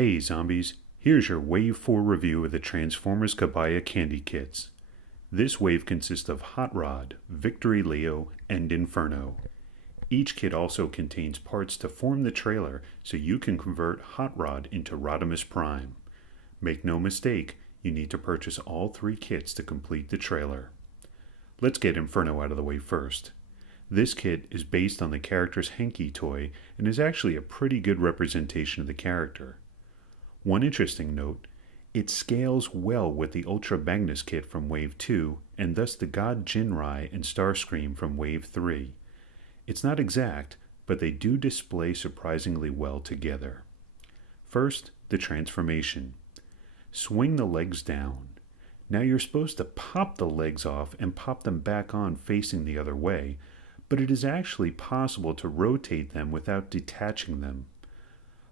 Hey zombies, here's your Wave 4 review of the Transformers Kabaya candy kits. This wave consists of Hot Rod, Victory Leo, and Inferno. Each kit also contains parts to form the trailer so you can convert Hot Rod into Rodimus Prime. Make no mistake, you need to purchase all 3 kits to complete the trailer. Let's get Inferno out of the way first. This kit is based on the character's hanky toy and is actually a pretty good representation of the character. One interesting note, it scales well with the Ultra Magnus kit from Wave 2 and thus the God Jinrai and Starscream from Wave 3. It's not exact, but they do display surprisingly well together. First, the transformation. Swing the legs down. Now you're supposed to pop the legs off and pop them back on facing the other way, but it is actually possible to rotate them without detaching them.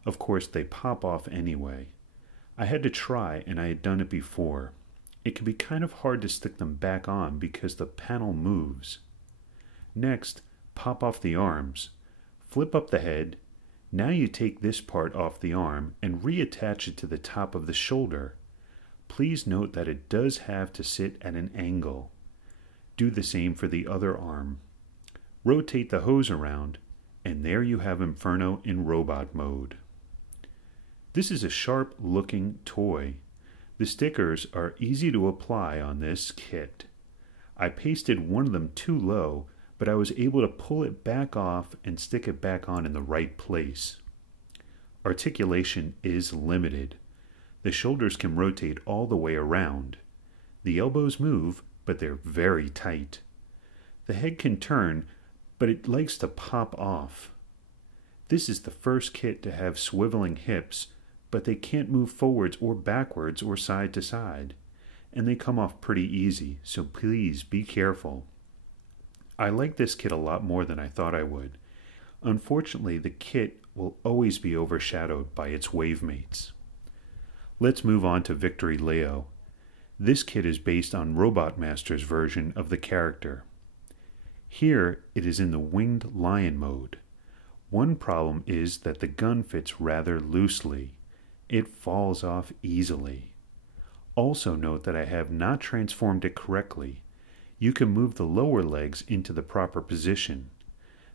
Of course, they pop off anyway. I had to try and I had done it before. It can be kind of hard to stick them back on because the panel moves. Next, pop off the arms. Flip up the head. Now you take this part off the arm and reattach it to the top of the shoulder. Please note that it does have to sit at an angle. Do the same for the other arm. Rotate the hose around, and there you have Inferno in robot mode. This is a sharp-looking toy. The stickers are easy to apply on this kit. I pasted one of them too low, but I was able to pull it back off and stick it back on in the right place. Articulation is limited. The shoulders can rotate all the way around. The elbows move, but they're very tight. The head can turn, but it likes to pop off. This is the first kit to have swiveling hips, but they can't move forwards or backwards or side to side, and they come off pretty easy, so please be careful. I like this kit a lot more than I thought I would. Unfortunately, the kit will always be overshadowed by its wave mates. Let's move on to Victory Leo. This kit is based on Robot Master's version of the character. Here, it is in the winged lion mode. One problem is that the gun fits rather loosely. It falls off easily. Also note that I have not transformed it correctly. You can move the lower legs into the proper position.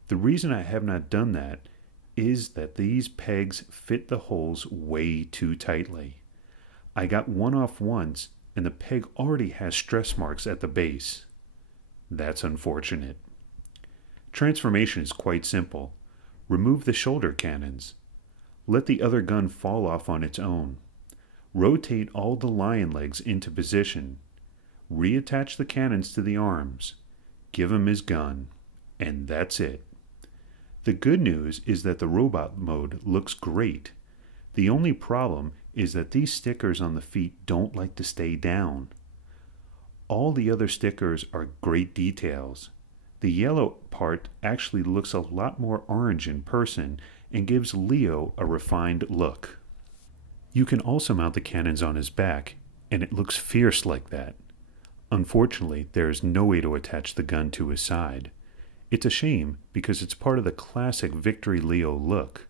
The reason I have not done that is that these pegs fit the holes way too tightly. I got one off once and the peg already has stress marks at the base. That's unfortunate. Transformation is quite simple. Remove the shoulder cannons. Let the other gun fall off on its own. Rotate all the lion legs into position. Reattach the cannons to the arms. Give him his gun. And that's it. The good news is that the robot mode looks great. The only problem is that these stickers on the feet don't like to stay down. All the other stickers are great details. The yellow part actually looks a lot more orange in person and gives Leo a refined look. You can also mount the cannons on his back, and it looks fierce like that. Unfortunately, there is no way to attach the gun to his side. It's a shame because it's part of the classic Victory Leo look.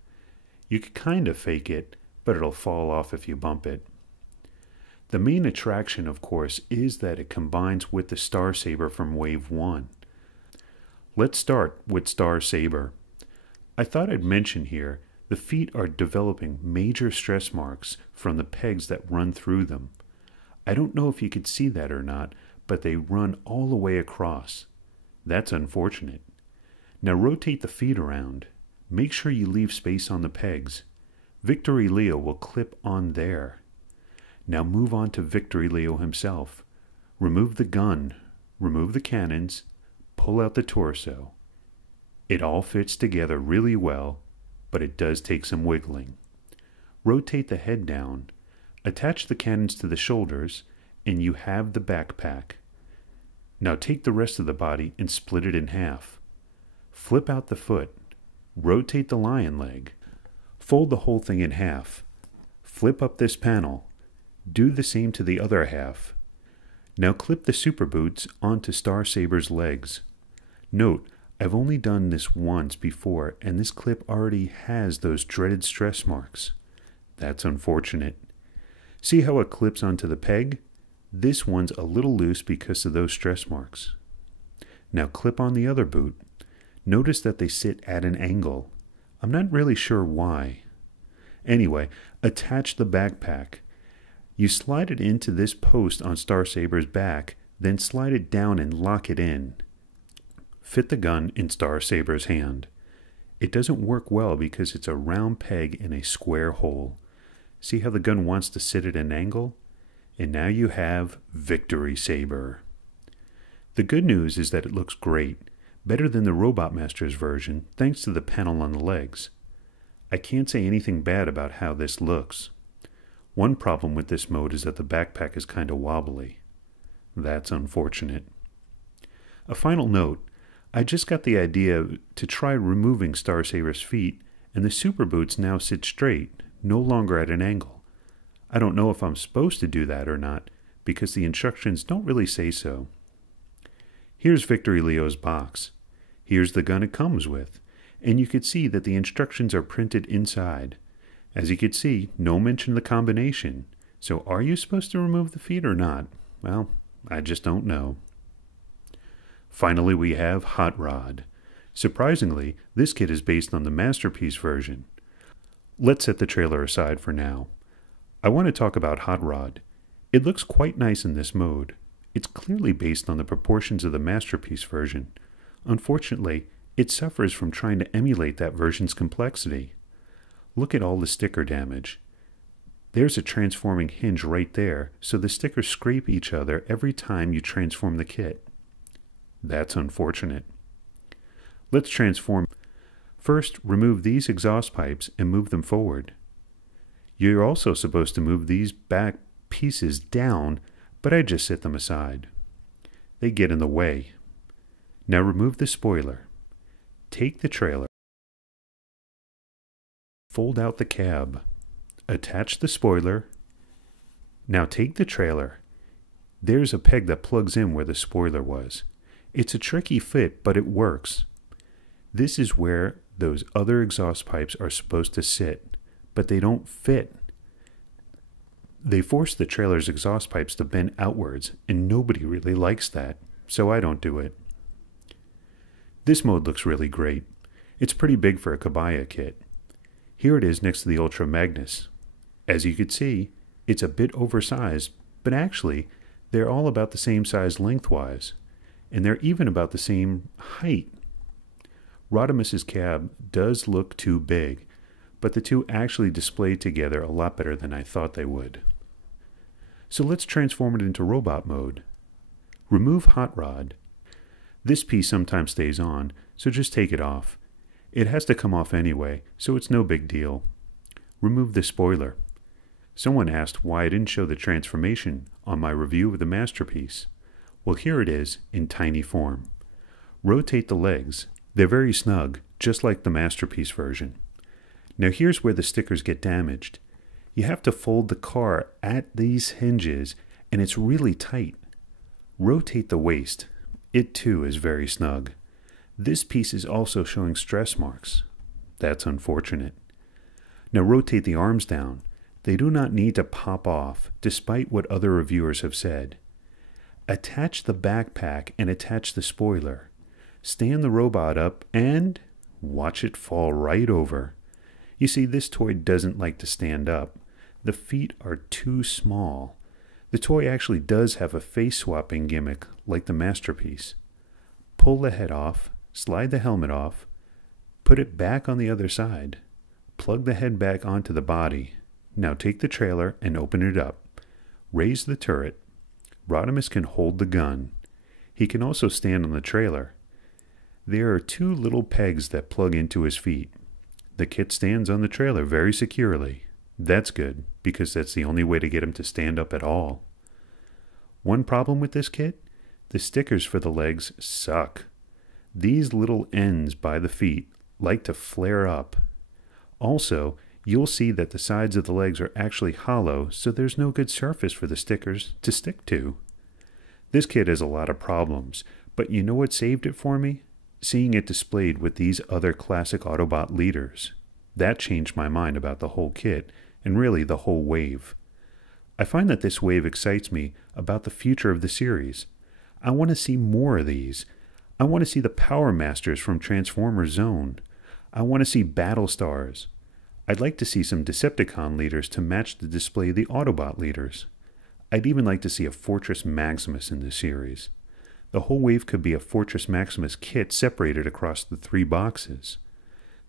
You could kind of fake it, but it'll fall off if you bump it. The main attraction, of course, is that it combines with the Star Saber from Wave 1. Let's start with Star Saber. I thought I'd mention here, the feet are developing major stress marks from the pegs that run through them. I don't know if you could see that or not, but they run all the way across. That's unfortunate. Now rotate the feet around. Make sure you leave space on the pegs. Victory Leo will clip on there. Now move on to Victory Leo himself. Remove the gun, remove the cannons, pull out the torso. It all fits together really well, but it does take some wiggling. Rotate the head down, attach the cannons to the shoulders, and you have the backpack. Now take the rest of the body and split it in half. Flip out the foot, rotate the lion leg, fold the whole thing in half, flip up this panel, do the same to the other half. Now clip the super boots onto Star Saber's legs. Note, I've only done this once before, and this clip already has those dreaded stress marks. That's unfortunate. See how it clips onto the peg? This one's a little loose because of those stress marks. Now clip on the other boot. Notice that they sit at an angle. I'm not really sure why. Anyway, attach the backpack. You slide it into this post on Star Saber's back, then slide it down and lock it in. Fit the gun in Star Saber's hand. It doesn't work well because it's a round peg in a square hole. See how the gun wants to sit at an angle? And now you have Victory Saber. The good news is that it looks great, better than the Robot Master's version, thanks to the panel on the legs. I can't say anything bad about how this looks. One problem with this mode is that the backpack is kind of wobbly. That's unfortunate. A final note, I just got the idea to try removing Star Saber's feet, and the super boots now sit straight, no longer at an angle. I don't know if I'm supposed to do that or not, because the instructions don't really say so. Here's Victory Leo's box. Here's the gun it comes with, and you could see that the instructions are printed inside. As you could see, no mention of the combination. So are you supposed to remove the feet or not? Well, I just don't know. Finally, we have Hot Rod. Surprisingly, this kit is based on the Masterpiece version. Let's set the trailer aside for now. I want to talk about Hot Rod. It looks quite nice in this mode. It's clearly based on the proportions of the Masterpiece version. Unfortunately, it suffers from trying to emulate that version's complexity. Look at all the sticker damage. There's a transforming hinge right there, so the stickers scrape each other every time you transform the kit. That's unfortunate. Let's transform. First, remove these exhaust pipes and move them forward. You're also supposed to move these back pieces down, but I just set them aside. They get in the way. Now remove the spoiler. Take the trailer. Fold out the cab. Attach the spoiler. Now take the trailer. There's a peg that plugs in where the spoiler was. It's a tricky fit, but it works. This is where those other exhaust pipes are supposed to sit, but they don't fit. They force the trailer's exhaust pipes to bend outwards, and nobody really likes that, so I don't do it. This mode looks really great. It's pretty big for a Kabaya kit. Here it is next to the Ultra Magnus. As you can see, it's a bit oversized, but actually, they're all about the same size lengthwise, and they're even about the same height. Rodimus's cab does look too big, but the two actually display together a lot better than I thought they would. So let's transform it into robot mode. Remove Hot Rod. This piece sometimes stays on, so just take it off. It has to come off anyway, so it's no big deal. Remove the spoiler. Someone asked why I didn't show the transformation on my review of the Masterpiece. Well, here it is in tiny form. Rotate the legs. They're very snug, just like the Masterpiece version. Now here's where the stickers get damaged. You have to fold the car at these hinges, and it's really tight. Rotate the waist. It too is very snug. This piece is also showing stress marks. That's unfortunate. Now rotate the arms down. They do not need to pop off, despite what other reviewers have said. Attach the backpack and attach the spoiler. Stand the robot up and watch it fall right over. You see, this toy doesn't like to stand up. The feet are too small. The toy actually does have a face swapping gimmick like the Masterpiece. Pull the head off, slide the helmet off, put it back on the other side. Plug the head back onto the body. Now take the trailer and open it up. Raise the turret. Rodimus can hold the gun. He can also stand on the trailer. There are two little pegs that plug into his feet. The kit stands on the trailer very securely. That's good, because that's the only way to get him to stand up at all. One problem with this kit? The stickers for the legs suck. These little ends by the feet like to flare up. Also, you'll see that the sides of the legs are actually hollow, so there's no good surface for the stickers to stick to. This kit has a lot of problems, but you know what saved it for me? Seeing it displayed with these other classic Autobot leaders. That changed my mind about the whole kit, and really the whole wave. I find that this wave excites me about the future of the series. I want to see more of these. I want to see the Power Masters from Transformers Zone. I want to see Battle Stars. I'd like to see some Decepticon leaders to match the display of the Autobot leaders. I'd even like to see a Fortress Maximus in this series. The whole wave could be a Fortress Maximus kit separated across the 3 boxes.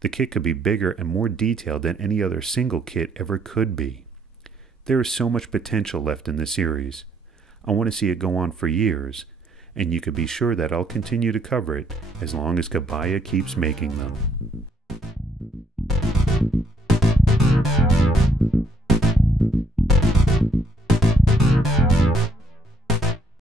The kit could be bigger and more detailed than any other single kit ever could be. There is so much potential left in the series. I want to see it go on for years, and you can be sure that I'll continue to cover it as long as Kabaya keeps making them.